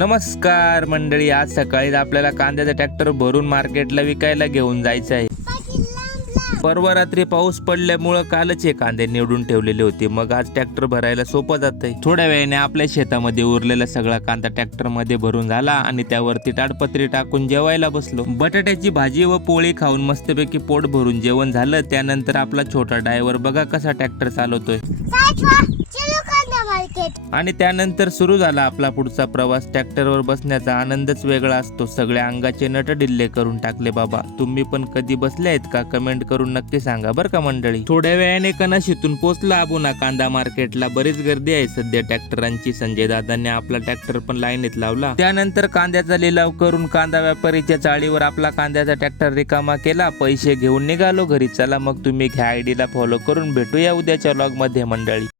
नमस्कार मंडळी, आज सकाळी आपल्याला कांद्याचा ट्रॅक्टर भरून मार्केटला विकायला घेऊन जायचं आहे. परवा रात्री पाऊस पडल्यामुळं कालच हे कांदे निवडून ठेवलेले होते. मग आज ट्रॅक्टर भरायला सोपं जातंय. थोड्या वेळाने आपल्या शेतामध्ये उरलेला सगळा कांदा ट्रॅक्टर मध्ये भरून झाला आणि त्यावरती ताडपत्री टाकून जेवायला बसलो. बटाट्याची भाजी व पोळी खाऊन मस्तपैकी पोट भरून जेवण झालं. त्यानंतर आपला छोटा ड्रायव्हर बघा कसा ट्रॅक्टर चालवतोय. आणि त्यानंतर सुरू झाला आपला पुढचा प्रवास. ट्रॅक्टरवर बसण्याचा आनंदच वेगळा असतो. सगळ्या अंगाचे नट डिल्ले करून टाकले बाबा. तुम्ही पण कधी बसले आहेत का? कमेंट करून नक्की सांगा बरं का मंडळी. थोड्या वेळाने कनाशीतून पोहोचला आबुना कांदा मार्केटला. बरीच गर्दी आहे सध्या ट्रॅक्टरांची. संजय दादांनी आपला ट्रॅक्टर पण लाईनीत लावला. त्यानंतर कांद्याचा लिलाव करून कांदा व्यापारीच्या चाळीवर आपला कांद्याचा ट्रॅक्टर रिकामा केला. पैसे घेऊन निघालो घरी. चला मग तुम्ही घ्या आयडीला फॉलो करून. भेटूया उद्याच्या व्लॉग मध्ये मंडळी.